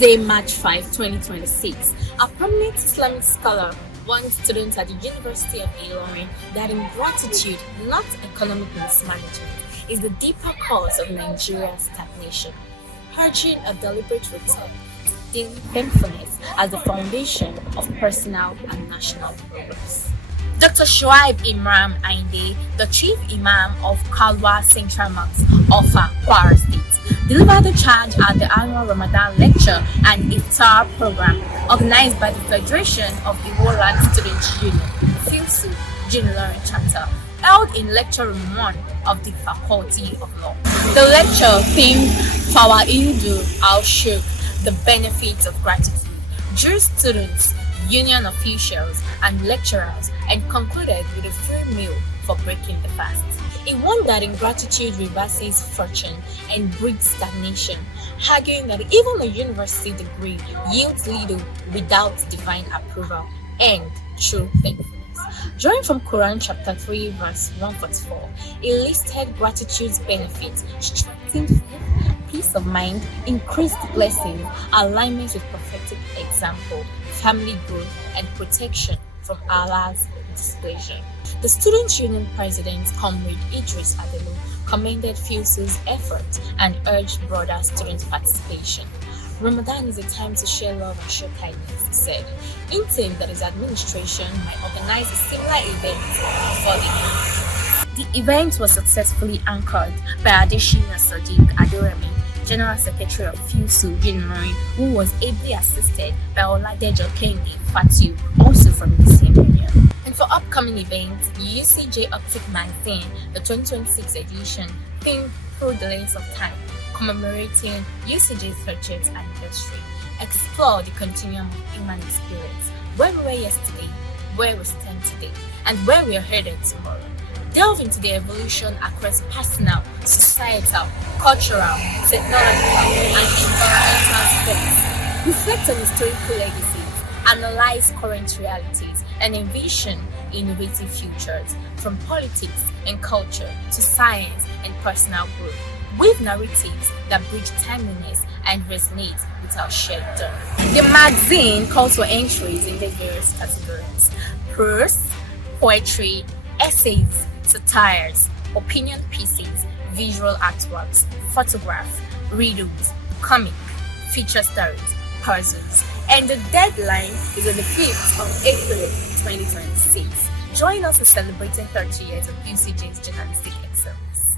Today, March 5, 2026, a prominent Islamic scholar warned students at the University of Ilorin that ingratitude, not economic mismanagement, is the deeper cause of Nigeria's stagnation, urging a deliberate return to daily thankfulness as the foundation of personal and national progress. Dr. Shuaib Imran Ayinde, the Chief Imam of Kalwa Central Mosque, Offa, Kwara State, delivered the charge at the annual Ramadan lecture and iftar program organized by the Federation of Iwoland Students Union, FILSU, Junior Chapter, held in lecture room 1 of the Faculty of Law. The lecture themed Fawaidu al-Shuk, the benefits of gratitude, drew students, union officials, and lecturers, and concluded with a free meal for breaking the fast. He warned that ingratitude reverses fortune and breeds stagnation, arguing that even a university degree yields little without divine approval and true thankfulness. Drawing from Quran chapter 3 verse 144, he listed gratitude's benefits: strengthened faith, peace of mind, increased blessings, alignment with prophetic example, family growth, and protection from Allah's displeasure. The Student Union President, Comrade Idris Adelu, commended FILSU's effort and urged broader student participation. Ramadan is a time to share love and show kindness, he said, hinting that his administration might organize a similar event for the year. The event was successfully anchored by Adeshina Sadiq Adoremi, General Secretary of FILSU Junior, who was ably assisted by Oladejo Kende Fatu, also from the same union. And for upcoming events, Ucj Optic magazine, the 2026 edition, themed Through the Lens of Time, commemorating Ucj's 30th anniversary, explore the continuum of human experience, where we were yesterday, where we stand today, and where we are headed tomorrow. Delve into the evolution across personal, societal, cultural, technological, and environmental space. Reflect on historical legacies, analyze current realities, and envision innovative futures, from politics and culture to science and personal growth, with narratives that bridge timeliness and resonate with our shared journey. The magazine calls for entries in the various categories: prose, poetry, essays, satires, opinion pieces, visual artworks, photographs, riddles, comic, feature stories, puzzles. And the deadline is on the 5th of April 2026. Join us in celebrating 30 years of UCJ's journalistic excellence.